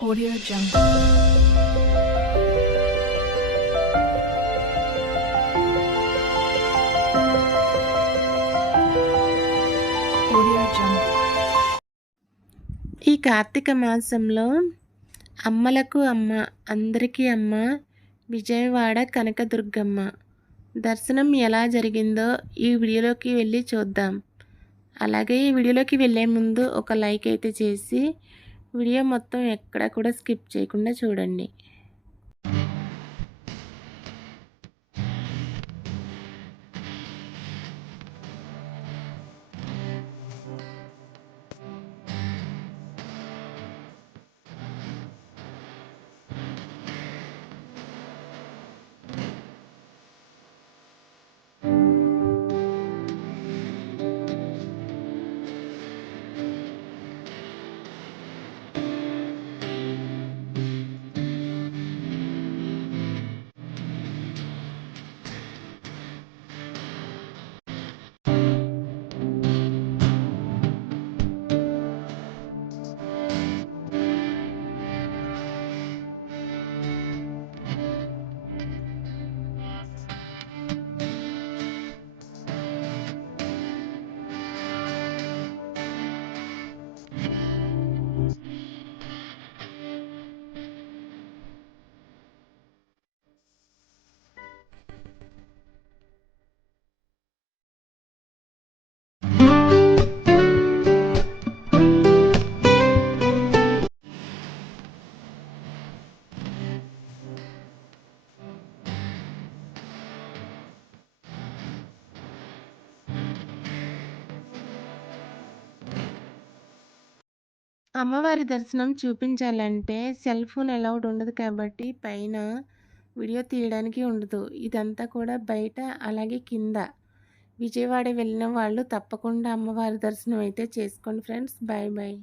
Audio Jungle. Audio Jungle. ఈ కార్తీక మాసంలో అమ్మలకు అమ్మ అందరికీ అమ్మ విజయవాడ కనకదుర్గమ్మ దర్శనం ఎలా జరిగిందో ఈ వీడియోలోకి వెళ్ళి చూద్దాం. అలాగే ఈ వీడియోలోకి వెళ్ళే ముందు ఒక లైక్ అయితే చేసి వీడియో మొత్తం ఎక్కడ కూడా స్కిప్ చేయకుండా చూడండి. అమ్మవారి దర్శనం చూపించాలంటే సెల్ ఫోన్ అలౌడ్ ఉండదు కాబట్టి పైన వీడియో తీయడానికి ఉండదు. ఇదంతా కూడా బయట అలాగే కింద. విజయవాడ వెళ్ళిన వాళ్ళు తప్పకుండా అమ్మవారి దర్శనం అయితే చేసుకోండి ఫ్రెండ్స్. Bye bye.